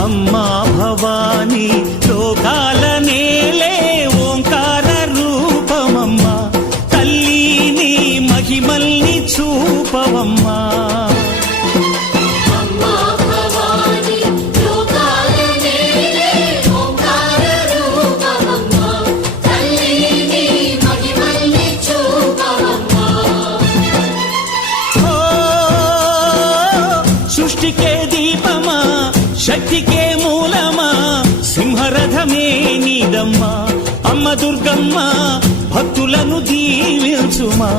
అమ్మా భవానీ లోకాల నేలే ఓంకార రూపమమ్మా తల్లి నీ మహిమల్ని చూపవమ్మా సృష్టికే దీపమా శక్తికే మూలమా సింహరథమే నీదమ్మా అమ్మ దుర్గమ్మ భక్తులను దీవించుమా